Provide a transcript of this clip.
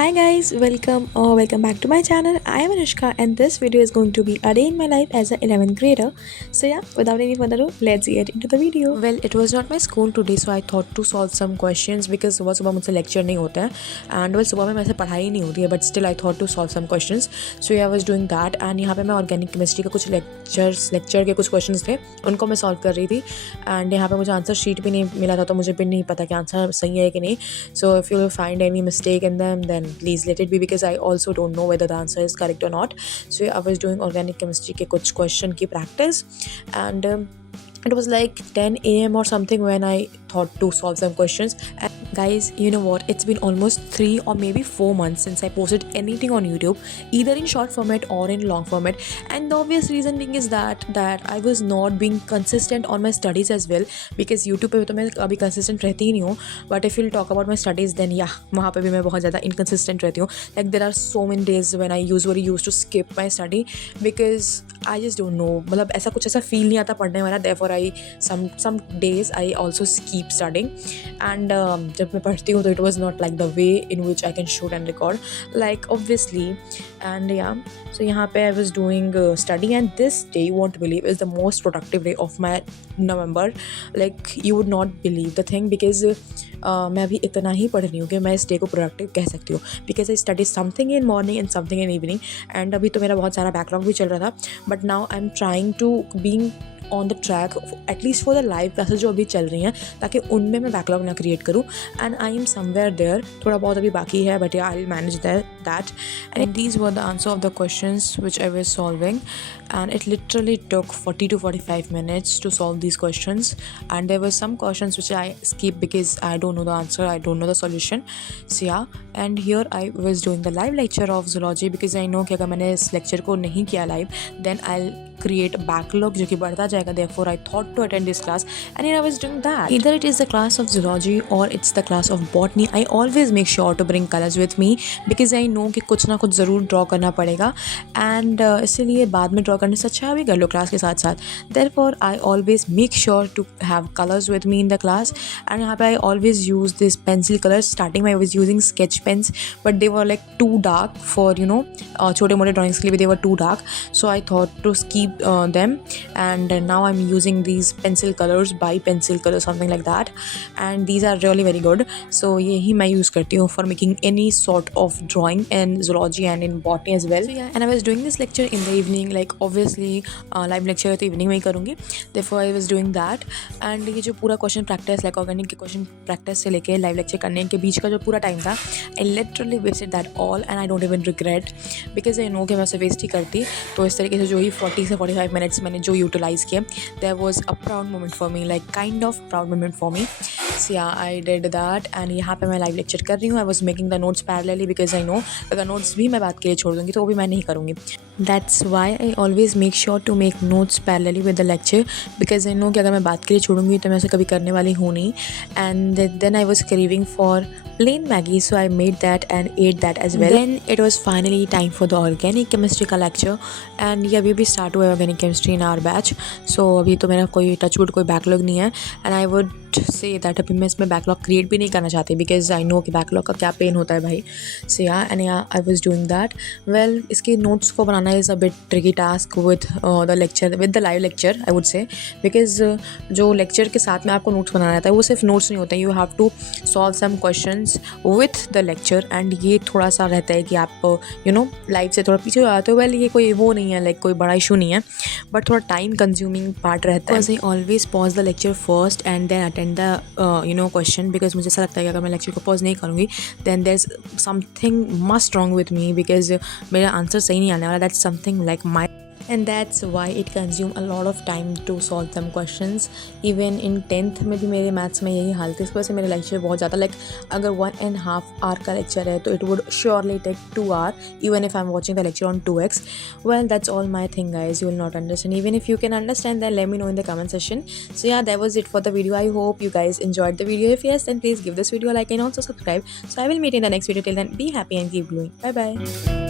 Hi guys, welcome back to my channel. I am Anushka and this video is going to be a day in my life as an 11th grader. So yeah, without any further ado, let's get into the video. Well, it was not my school today, so I thought to solve some questions because सुबह सुबह मुझसे lecture नहीं होता है and well सुबह में वैसे पढ़ाई नहीं होती है but still I thought to solve some questions. So yeah, I was doing that and यहाँ पे मैं organic chemistry का कुछ lecture के कुछ questions थे उनको मैं solve कर रही थी and यहाँ पे मुझे answer sheet भी नहीं मिला था तो मुझे भी नहीं पता कि answer सही है कि नहीं. So if you find any mistake in them then please let it be because I also don't know whether the answer is correct or not. So I was doing organic chemistry के कुछ question की practice and it was like 10 a.m. or something when I thought to solve some questions. And guys, you know what? It's been almost 3 or maybe 4 months since I posted anything on YouTube, either in short format or in long format. And the obvious reason being is that I was not being consistent on my studies as well because YouTube पे तो मैं कभी consistent रहती ही नहीं हूँ. But if you'll talk about my studies, then yeah, वहाँ पे भी मैं बहुत ज़्यादा inconsistent रहती हूँ. Like there are so many days when I usually used to skip my study because I just don't know. मतलब ऐसा कुछ ऐसा feel नहीं आता पढ़ने वाला. Therefore I some days I also keep studying. And जब मैं पढ़ती हूँ तो it was not like the way in which I can shoot and record. Like obviously. And yeah. So यहाँ पे I was doing study and this day you won't believe is the most productive day of my November. Like you would not believe the thing because मैं अभी इतना ही पढ़ रही हूँ कि मैं इस डे को प्रोडक्टिव कह सकती हूँ because I study something in morning and something in evening and अभी तो मेरा बहुत सारा बैकलॉग भी चल रहा था but now I am trying to being on the track at least for the live classes जो अभी चल रही हैं ताकि उनमें मैं बैकलॉग ना क्रिएट करूँ and I am somewhere there थोड़ा बहुत अभी बाकी है but I will manage that and these were the answer of the questions which I was solving and it literally took 40 to 45 minutes to solve these questions and there were some questions which I skipped because I don't know the answer, I don't know the solution. So yeah, and here I was doing the live lecture of zoology because I know कि अगर मैंने इस lecture को नहीं किया live then I'll create backlog जो कि बढ़ता जाएगा. Therefore I thought to attend this class and here I was doing that. Either it is the class of zoology or it's the class of botany. I always make sure to bring colors with me because I know कि कुछ ना कुछ ज़रूर draw करना पड़ेगा and इसीलिए बाद में draw करने से अच्छा भी कर लो क्लास के साथ साथ. Therefore I always make sure to have colors with me in the class and यहाँ पे I always use this pencil colors. Starting में I was using sketch pens but they were like too dark for छोटे मोटे drawings के लिए भी they were too dark so I thought to skip them and now I'm using these pencil colors by pencil color something like that and these are really very good so यही मैं use करती हूँ for making any sort of drawing in zoology and in botany as well. So yeah, and I was doing this lecture in the evening like obviously live lecture तो evening में ही करूँगी. Therefore I was doing that and ये जो पूरा question practice like organic के question practice से लेके live lecture करने के बीच का जो पूरा time था I literally wasted that all and I don't even regret because I know कि मैं उसे waste ही करती तो इस तरीके से जो ही 40 से 45 minutes मैंने जो utilize किए there was a proud moment for me like kind of proud moment for me. So yeah, I did that and यहाँ पे मैं live lecture कर रही हूँ. I was making the notes parallelly because I know अगर notes भी मैं बात के लिए छोड़ दूँगी तो वो भी मैं नहीं करूँगी. That's why I always make sure to make notes parallelly with the lecture because I know कि अगर मैं बात के लिए छोड़ूंगी तो मैं उसे कभी करने वाली हूँ नहीं. And then I was craving for plain Maggie so I made that and ate that as well. Then it was finally time for the organic chemistry का lecture and ये अभी भी start हुआ है organic chemistry in our batch. So अभी तो मेरा कोई touchwood कोई backlog नहीं है and I would say that अभी मैं इसमें backlog create भी नहीं करना चाहती because I know कि backlog का क्या pain होता है भाई. So yeah, and yeah, I was doing that. Well, इसके notes को बनाना is a bit tricky task with the live lecture I would say because जो lecture के साथ में आपको notes बनाना रहता है वो सिर्फ notes नहीं होता है. You have to solve some questions with the lecture and ये थोड़ा सा रहता है कि आप live से थोड़ा पीछे हो जाते हो. Well, ये कोई वो नहीं है like कोई बड़ा issue नहीं है but थोड़ा time consuming part रहता है. I always pause the lecture first and then attend the question because मुझे ऐसा लगता है कि अगर मैं lecture को pause नहीं करूँगी then there's something must wrong with me because मेरा answer सही नहीं आने वाला. That's something like my and that's why it consumed a lot of time to solve some questions. Even in 10th में भी मेरे मैथ्स में यही हाल थी. इस वजह से मेरे लेक्चर बहुत ज़्यादा like अगर 1.5 hour का लेक्चर है तो it would surely take 2 hours even if I'm watching the lecture on 2x. Well, that's all my thing guys. You will not understand. Even if you can understand then let me know in the comment section. So yeah, that was it for the video. I hope you guys enjoyed the video. If yes, then please give this video a like and also subscribe. So I will meet you in the next video. Till then, be happy and keep glowing. Bye bye.